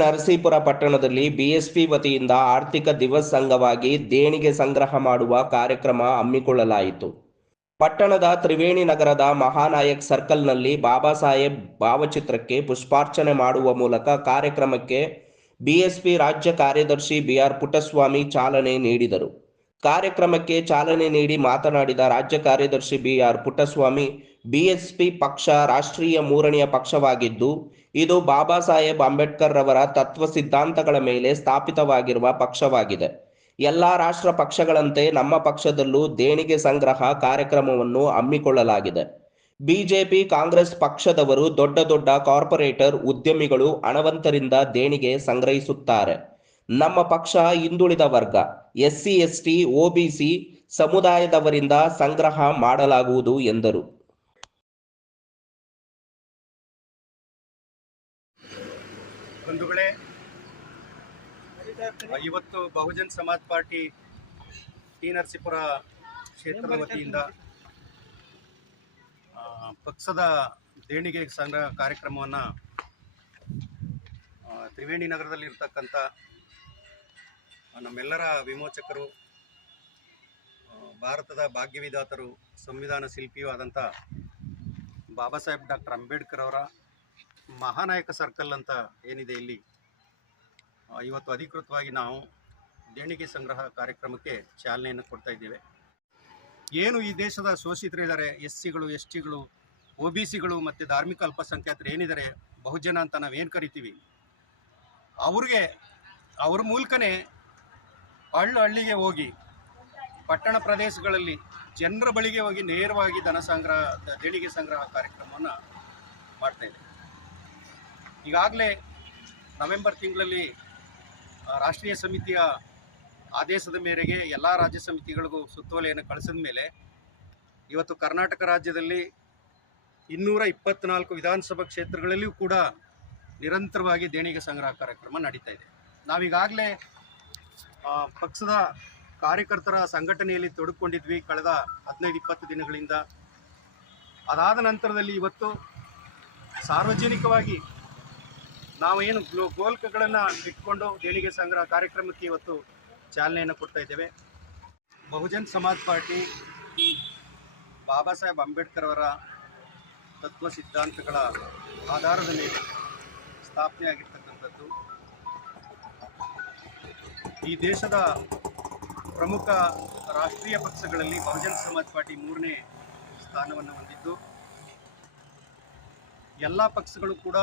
ನರಸೀಪುರ ಪಟ್ಟಣದಲ್ಲಿ ಬಿಎಸ್ಪಿ ವತಿಯಿಂದ ಆರ್ಥಿಕ ದಿವಸ್ ಅಂಗವಾಗಿ ದೇಣಿಗೆ ಸಂಗ್ರಹ ಮಾಡುವ ಕಾರ್ಯಕ್ರಮ ಹಮ್ಮಿಕೊಳ್ಳಲಾಯಿತು. ಪಟ್ಟಣದ ತ್ರಿವೇಣಿ ನಗರದ ಮಹಾನಾಯಕ್ ಸರ್ಕಲ್ನಲ್ಲಿ ಬಾಬಾ ಸಾಹೇಬ್ ಭಾವಚಿತ್ರಕ್ಕೆ ಪುಷ್ಪಾರ್ಚನೆ ಮಾಡುವ ಮೂಲಕ ಕಾರ್ಯಕ್ರಮಕ್ಕೆ ಬಿಎಸ್ಪಿ ರಾಜ್ಯ ಕಾರ್ಯದರ್ಶಿ ಬಿಆರ್ ಪುಟ್ಟಸ್ವಾಮಿ ಚಾಲನೆ ನೀಡಿದರು. ಕಾರ್ಯಕ್ರಮಕ್ಕೆ ಚಾಲನೆ ನೀಡಿ ಮಾತನಾಡಿದ ರಾಜ್ಯ ಕಾರ್ಯದರ್ಶಿ ಬಿಆರ್ ಪುಟ್ಟಸ್ವಾಮಿ, ಬಿಎಸ್ಪಿ ಪಕ್ಷ ರಾಷ್ಟ್ರೀಯ ಮೂರನೆಯ ಪಕ್ಷವಾಗಿದ್ದು, ಇದು ಬಾಬಾ ಸಾಹೇಬ್ ಅಂಬೇಡ್ಕರ್ ರವರ ತತ್ವ ಸಿದ್ಧಾಂತಗಳ ಮೇಲೆ ಸ್ಥಾಪಿತವಾಗಿರುವ ಪಕ್ಷವಾಗಿದೆ. ಎಲ್ಲ ರಾಷ್ಟ್ರ ಪಕ್ಷಗಳಂತೆ ನಮ್ಮ ಪಕ್ಷದಲ್ಲೂ ದೇಣಿಗೆ ಸಂಗ್ರಹ ಕಾರ್ಯಕ್ರಮವನ್ನು ಹಮ್ಮಿಕೊಳ್ಳಲಾಗಿದೆ. ಬಿಜೆಪಿ, ಕಾಂಗ್ರೆಸ್ ಪಕ್ಷದವರು ದೊಡ್ಡ ದೊಡ್ಡ ಕಾರ್ಪೊರೇಟರ್, ಉದ್ಯಮಿಗಳು ಹಣವಂತರಿಂದ ದೇಣಿಗೆ ಸಂಗ್ರಹಿಸುತ್ತಾರೆ. ನಮ್ಮ ಪಕ್ಷ ಹಿಂದುಳಿದ ವರ್ಗ, ಎಸ್ಸಿ, ಎಸ್ಟಿ, ಒಬಿಸಿ ಸಮುದಾಯದವರಿಂದ ಸಂಗ್ರಹ ಮಾಡಲಾಗುವುದು ಎಂದರು. ಬಂಧುಗಳೇ, ಇವತ್ತು ಬಹುಜನ್ ಸಮಾಜ್ ಪಾರ್ಟಿ ನರಸೀಪುರ ಕ್ಷೇತ್ರದ ವತಿಯಿಂದ ಪಕ್ಷದ ದೇಣಿಗೆ ಸಂಗ್ರಹ ಕಾರ್ಯಕ್ರಮವನ್ನು ತ್ರಿವೇಣಿ ನಗರದಲ್ಲಿರ್ತಕ್ಕಂಥ ನಮ್ಮೆಲ್ಲರ ವಿಮೋಚಕರು, ಭಾರತದ ಭಾಗ್ಯವಿಧಾತರು, ಸಂವಿಧಾನ ಶಿಲ್ಪಿಯೂ ಆದಂಥ ಬಾಬಾ ಸಾಹೇಬ್ ಡಾಕ್ಟರ್ ಅಂಬೇಡ್ಕರ್ ಅವರ ಮಹಾನಾಯಕ ಸರ್ಕಲ್ ಅಂತ ಏನಿದೆ ಇಲ್ಲಿ, ಇವತ್ತು ಅಧಿಕೃತವಾಗಿ ನಾವು ದೇಣಿಗೆ ಸಂಗ್ರಹ ಕಾರ್ಯಕ್ರಮಕ್ಕೆ ಚಾಲನೆಯನ್ನು ಕೊಡ್ತಾ ಇದ್ದೇವೆ. ಏನು ಈ ದೇಶದ ಶೋಷಿತರಿದ್ದಾರೆ, ಎಸ್ಸಿಗಳು, ಎಸ್ಟಿಗಳು, ಒಬಿಸಿಗಳು ಮತ್ತು ಧಾರ್ಮಿಕ ಅಲ್ಪಸಂಖ್ಯಾತರು ಏನಿದ್ದಾರೆ, ಬಹುಜನ ಅಂತ ನಾವೇನು ಕರಿತೀವಿ, ಅವ್ರ ಮೂಲಕನೇ ಹಳ್ಳಿಗೆ ಹೋಗಿ, ಪಟ್ಟಣ ಪ್ರದೇಶಗಳಲ್ಲಿ ಜನರ ಬಳಿಗೆ ಹೋಗಿ ನೇರವಾಗಿ ದೇಣಿಗೆ ಸಂಗ್ರಹ ಕಾರ್ಯಕ್ರಮವನ್ನು ಮಾಡ್ತಾಯಿದೆ. ಈಗಾಗಲೇ ನವೆಂಬರ್ ತಿಂಗಳಲ್ಲಿ ರಾಷ್ಟ್ರೀಯ ಸಮಿತಿಯ ಆದೇಶದ ಮೇರೆಗೆ ಎಲ್ಲ ರಾಜ್ಯ ಸಮಿತಿಗಳಿಗೂ ಸುತ್ತೋಲೆಯನ್ನು ಕಳಿಸಿದ ಮೇಲೆ ಇವತ್ತು ಕರ್ನಾಟಕ ರಾಜ್ಯದಲ್ಲಿ 224 ವಿಧಾನಸಭಾ ಕ್ಷೇತ್ರಗಳಲ್ಲಿಯೂ ಕೂಡ ನಿರಂತರವಾಗಿ ದೇಣಿಗೆ ಸಂಗ್ರಹ ಕಾರ್ಯಕ್ರಮ ನಡೀತಾ ಇದೆ. ನಾವೀಗಾಗಲೇ ಪಕ್ಷದ ಕಾರ್ಯಕರ್ತರ ಸಂಘಟನೆಯಲ್ಲಿ ತೊಡಗಿಕೊಂಡಿದ್ವಿ ಕಳೆದ 15-20 ದಿನಗಳಿಂದ. ಅದಾದ ನಂತರದಲ್ಲಿ ಇವತ್ತು ಸಾರ್ವಜನಿಕವಾಗಿ ನಾವೇನು ಗೋಲ್ಕಗಳನ್ನು ಇಟ್ಕೊಂಡು ದೇಣಿಗೆ ಸಂಗ್ರಹ ಕಾರ್ಯಕ್ರಮಕ್ಕೆ ಇವತ್ತು ಚಾಲನೆಯನ್ನು ಕೊಡ್ತಾ ಇದ್ದೇವೆ. ಬಹುಜನ್ ಸಮಾಜ್ ಪಾರ್ಟಿ ಬಾಬಾ ಸಾಹೇಬ್ ಅಂಬೇಡ್ಕರ್ ಅವರ ತತ್ವ ಸಿದ್ಧಾಂತಗಳ ಆಧಾರದ ಮೇಲೆ ಸ್ಥಾಪನೆಯಾಗಿರ್ತಕ್ಕಂಥದ್ದು. ಈ ದೇಶದ ಪ್ರಮುಖ ರಾಷ್ಟ್ರೀಯ ಪಕ್ಷಗಳಲ್ಲಿ ಬಹುಜನ್ ಸಮಾಜ್ ಪಾರ್ಟಿ 3ನೇ ಸ್ಥಾನವನ್ನು ಹೊಂದಿದ್ದು, ಎಲ್ಲ ಪಕ್ಷಗಳು ಕೂಡ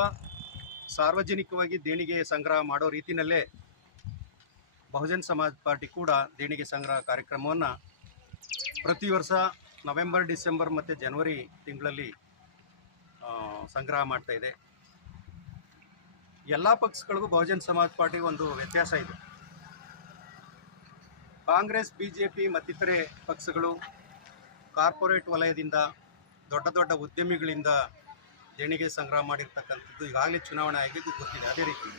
ಸಾರ್ವಜನಿಕವಾಗಿ ದೇಣಿಗೆ ಸಂಗ್ರಹ ಮಾಡೋ ರೀತಿಯಲ್ಲೇ ಬಹುಜನ್ ಸಮಾಜ್ ಪಾರ್ಟಿ ಕೂಡ ದೇಣಿಗೆ ಸಂಗ್ರಹ ಕಾರ್ಯಕ್ರಮವನ್ನು ಪ್ರತಿ ವರ್ಷ ನವೆಂಬರ್, ಡಿಸೆಂಬರ್ ಮತ್ತು ಜನವರಿ ತಿಂಗಳಲ್ಲಿ ಸಂಗ್ರಹ ಮಾಡ್ತಾ ಇದೆ. ಎಲ್ಲ ಪಕ್ಷಗಳಿಗೂ ಬಹುಜನ್ ಸಮಾಜ್ ಪಾರ್ಟಿ ಒಂದು ವ್ಯತ್ಯಾಸ ಇದೆ. ಕಾಂಗ್ರೆಸ್, ಬಿಜೆಪಿ ಮತ್ತಿತರೆ ಪಕ್ಷಗಳು ಕಾರ್ಪೊರೇಟ್ ವಲಯದಿಂದ, ದೊಡ್ಡ ದೊಡ್ಡ ಉದ್ಯಮಿಗಳಿಂದ ದೇಣಿಗೆ ಸಂಗ್ರಹ ಮಾಡಿರ್ತಕ್ಕಂಥದ್ದು ಈಗಾಗಲೇ ಚುನಾವಣೆ ಆಗಿ ಗೊತ್ತಿದೆ. ಅದೇ ರೀತಿ